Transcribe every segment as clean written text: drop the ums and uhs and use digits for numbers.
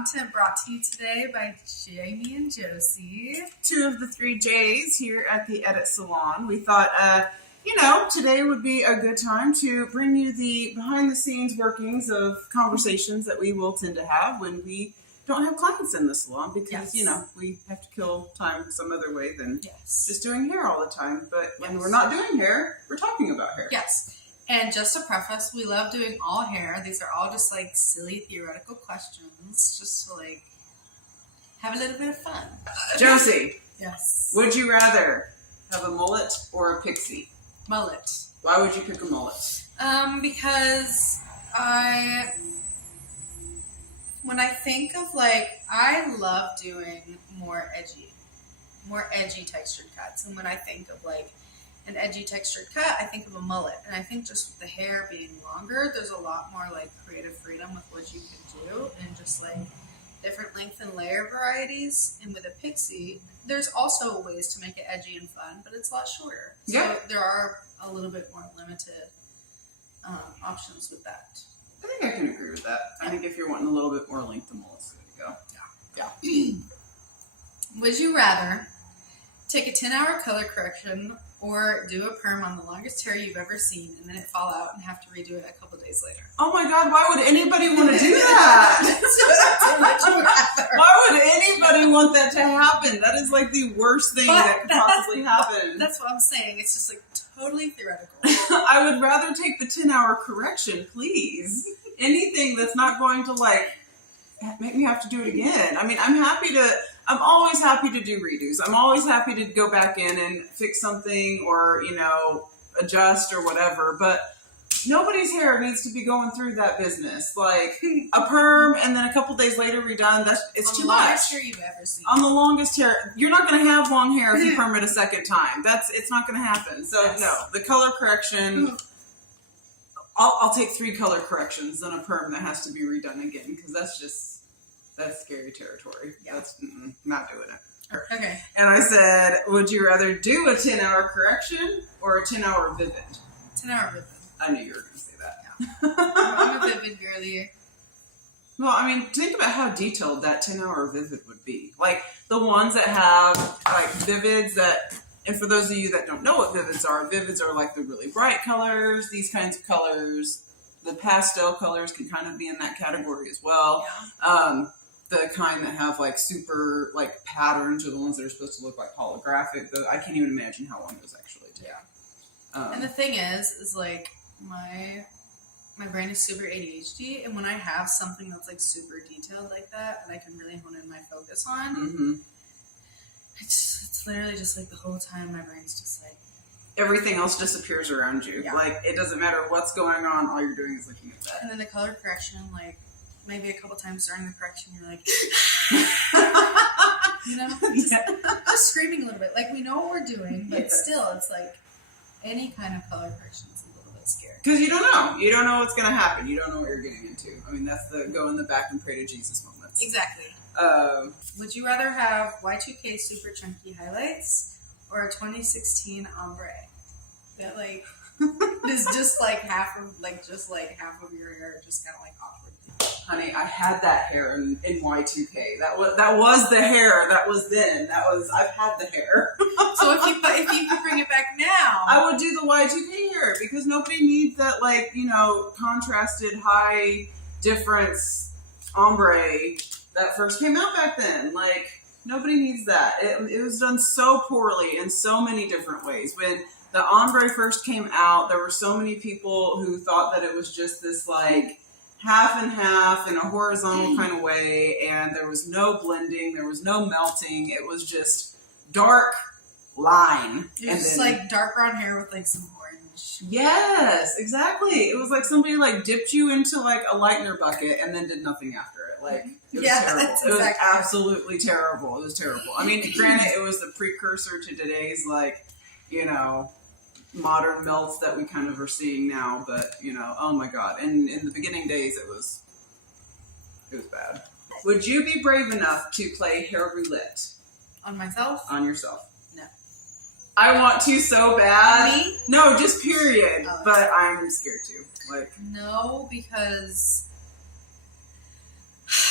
content brought to you today by Jamie and Josie. 2 of the 3 J's here at the Edit Salon. We thought, today would be a good time to bring you the behind-the-scenes workings of conversations that we will tend to have when we don't have clients in the salon because, we have to kill time some other way than just doing hair all the time. But when we're not doing hair, we're talking about hair. Yes. And just to preface, we love doing all hair. These are all just like silly theoretical questions, just to like have a little bit of fun. Josie. Yes. Would you rather have a mullet or a pixie? Mullet. Why would you pick a mullet? Because when I think of I love doing more edgy textured cuts. And when I think of an edgy textured cut, I think of a mullet. And I think just with the hair being longer, there's a lot more creative freedom with what you can do and just different length and layer varieties. And with a pixie, there's also ways to make it edgy and fun, but it's a lot shorter. So there are a little bit more limited options with that. I think I can agree with that. I think if you're wanting a little bit more length, the mullet's good to go. Yeah. Would you rather take a 10-hour color correction or do a perm on the longest hair you've ever seen and then it fall out and have to redo it a couple days later? Oh my God, why would anybody want to do that? Why would anybody want that to happen? That is the worst thing that could possibly happen. That's what I'm saying. It's just totally theoretical. I would rather take the 10-hour correction, please. Anything that's not going to make me have to do it again. I mean, I'm always happy to do redos. I'm always happy to go back in and fix something or, adjust or whatever. But nobody's hair needs to be going through that business. A perm and then a couple days later redone, it's too much. On the longest hair you've ever seen. On the longest hair. You're not going to have long hair if you perm it a second time. It's not going to happen. So, no, the color correction... I'll take 3 color corrections than a perm that has to be redone again because that's scary territory. Yeah. That's not doing it. Okay. And I said, would you rather do a 10-hour correction or a 10-hour vivid? 10-hour vivid. I knew you were going to say that. Yeah. I'm a vivid girly. Well, I mean, think about how detailed that 10-hour vivid would be. The ones that have vivids that... And for those of you that don't know what vivids are the really bright colors, these kinds of colors. The pastel colors can kind of be in that category as well. Yeah. The kind that have super patterns are the ones that are supposed to look holographic. I can't even imagine how long those actually take. Yeah. And the thing is my brain is super ADHD, and when I have something that's super detailed like that, and I can really hone in my focus on. Mm-hmm. It's literally just the whole time my brain's just everything else disappears around you. Yeah. It doesn't matter what's going on, all you're doing is looking at that. And then the color correction, maybe a couple times during the correction, you're just screaming a little bit. We know what we're doing, but still, it's any kind of color correction is a little bit scary. Because you don't know. You don't know what's going to happen. You don't know what you're getting into. I mean, that's the go in the back and pray to Jesus moments. Exactly. Would you rather have Y2K super chunky highlights or a 2016 ombre that is just half of half of your hair just kind of awkward? Honey, I had that hair in Y2K. That was the hair that was then. I've had the hair. So if you could bring it back now, I would do the Y2K hair because nobody needs that contrasted high difference ombre that first came out back then. Nobody needs that. It was done so poorly in so many different ways. When the ombre first came out, there were so many people who thought that it was just this half and half in a horizontal kind of way, and there was no blending, there was no melting. It was just dark line. It was just dark brown hair with some orange. Yes, exactly. It was somebody dipped you into a lightener bucket and then did nothing after it. It was terrible. It was absolutely terrible. It was terrible. I mean, granted, it was the precursor to today's modern melts that we kind of are seeing now, but oh my God. And in the beginning days, it was bad. Would you be brave enough to play hair roulette? On myself? On yourself. No. I want to so bad. Me? No, just period. But I'm scared to. No, because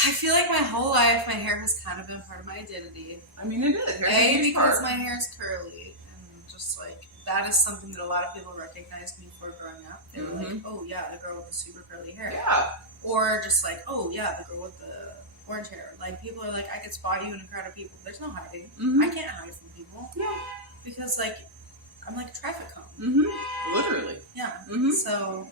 I feel like my whole life my hair has kind of been part of my identity. I mean, it is. Because my hair is curly, and just like that is something that a lot of people recognized me for growing up. They were like, "Oh yeah, the girl with the super curly hair." Yeah. Or just like, "Oh yeah, the girl with the orange hair." Like people are like, "I could spot you in a crowd of people." There's no hiding. I can't hide from people. Yeah. Because like I'm like a traffic cone. Literally. Yeah. So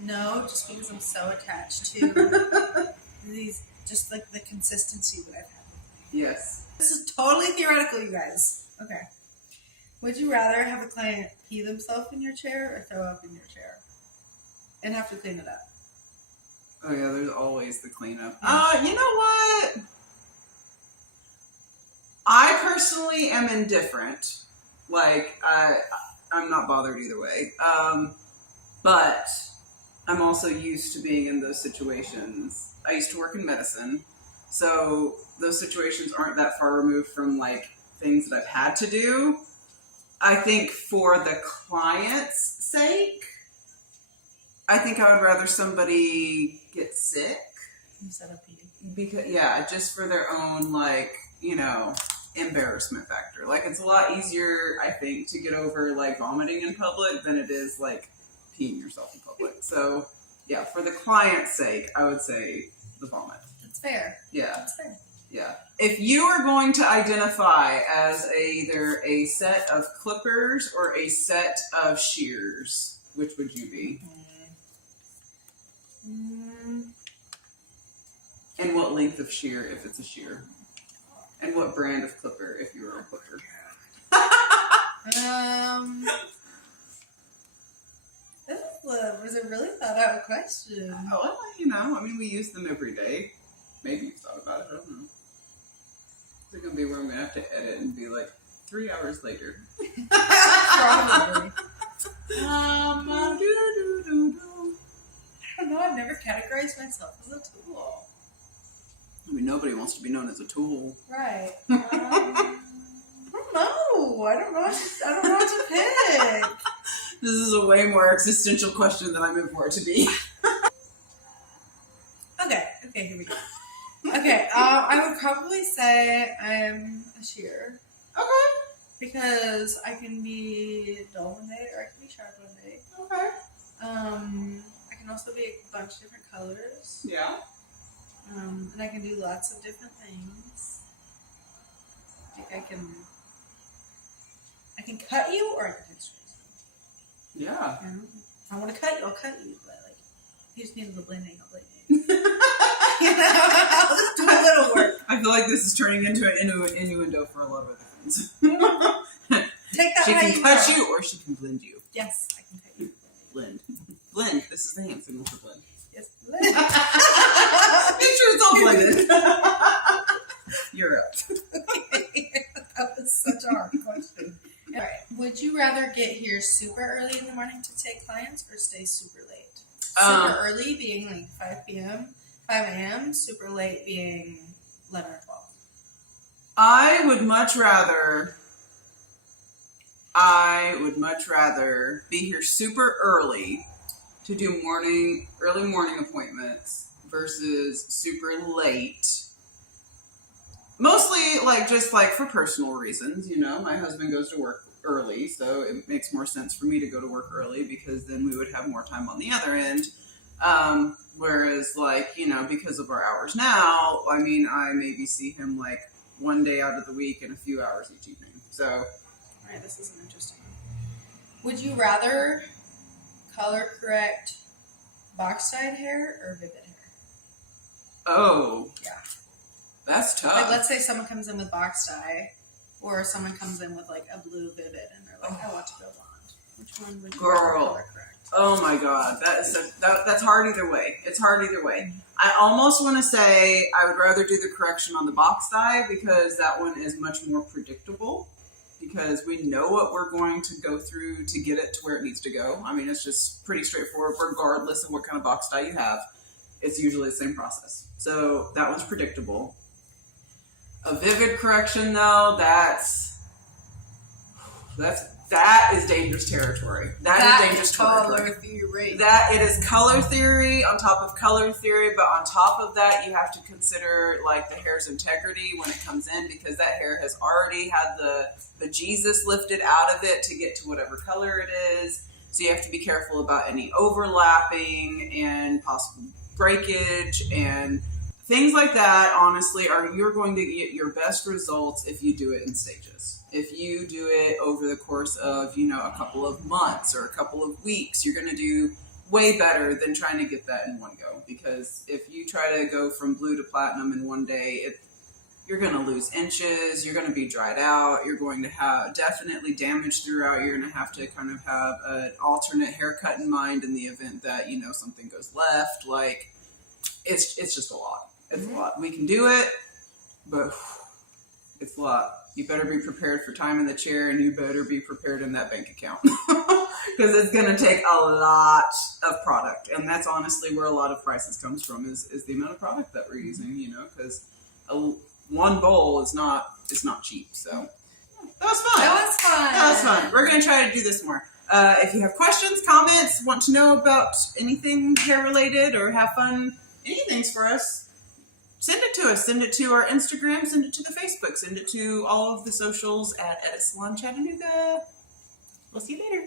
no, just because I'm so attached to these, just like the consistency that I've had with me. Yes. This is totally theoretical, you guys. Okay. Would you rather have a client pee themselves in your chair or throw up in your chair? And have to clean it up? Oh yeah, there's always the cleanup. Yeah. You know what? I personally am indifferent. Like, I'm not bothered either way. But I'm also used to being in those situations. I used to work in medicine, so those situations aren't that far removed from like things that I've had to do. I think for the client's sake, I think I would rather somebody get sick. Instead of pee. Because just for their own like, embarrassment factor. Like it's a lot easier, I think, to get over like vomiting in public than it is like peeing yourself in public. So yeah, for the client's sake, I would say the vomit. That's fair. Yeah. That's fair. Yeah. If you are going to identify as either a set of clippers or a set of shears, which would you be? And what length of shear if it's a shear? And what brand of clipper if you were a clipper? That was a really thought out question. Well, we use them every day. Maybe you've thought about it. I don't know. It's going to be where I'm going to have to edit and be like 3 hours later. Probably. I don't know. I've never categorized myself as a tool. Nobody wants to be known as a tool. Right. I don't know. I don't know what to pick. This is a way more existential question than I meant for it to be. Okay, here we go. Okay, I would probably say I'm a shear. Okay. Because I can be dull one day or I can be sharp one day. Okay. I can also be a bunch of different colors. Yeah. And I can do lots of different things. Like I can cut you or I can texture you. Yeah. If I want to cut you, I'll cut you. But like, if you just need a little blending, I'll blend you. I'll just do a little work. I feel like this is turning into an innuendo for a lot of other things. Take that. She can cut you or she can blend you. Yes, I can cut you. Blend. This is the hand signal for blend. Yes, blend. Make sure it's all blended. You're up. Okay. That was such a hard question. All right. Would you rather get here super early in the morning to take clients or stay super late? Super early being like 5 p.m., 5 a.m., super late being 11 or 12. I would much rather be here super early to do early morning appointments versus super late. Mostly just for personal reasons, my husband goes to work early, so it makes more sense for me to go to work early because then we would have more time on the other end. Whereas because of our hours now, I maybe see him one day out of the week and a few hours each evening. So, all right, this is an interesting one. Would you rather color correct box dyed hair or vivid hair? Oh, yeah, that's tough. Let's say someone comes in with box dye, or someone comes in with a blue vivid, and they're like, "I want to go blonde." Which one would you rather color correct? Oh my God, that's hard either way. It's hard either way. I almost want to say I would rather do the correction on the box dye because that one is much more predictable because we know what we're going to go through to get it to where it needs to go. It's just pretty straightforward regardless of what kind of box dye you have. It's usually the same process. So that one's predictable. A vivid correction though, that's That is dangerous territory. That is dangerous color territory. theory. That it is color theory on top of color theory, but on top of that, you have to consider like the hair's integrity when it comes in, because that hair has already had the Jesus lifted out of it to get to whatever color it is. So you have to be careful about any overlapping and possible breakage and things like that. Honestly, you're going to get your best results if you do it in stages. If you do it over the course of, a couple of months or a couple of weeks, you're going to do way better than trying to get that in one go. Because if you try to go from blue to platinum in one day, you're going to lose inches, you're going to be dried out, you're going to have definitely damage throughout, you're going to have to kind of have an alternate haircut in mind in the event that, something goes left. Like, it's just a lot. It's a lot. We can do it, but it's a lot. You better be prepared for time in the chair, and you better be prepared in that bank account, because it's going to take a lot of product. And that's honestly where a lot of prices comes from is the amount of product that we're using, because one bowl is not cheap. So that was fun. We're going to try to do this more. If you have questions, comments, want to know about anything hair related or have fun, anything's for us, send it to us. Send it to our Instagram, send it to the Facebook, send it to all of the socials at Edit Salon Chattanooga. We'll see you later.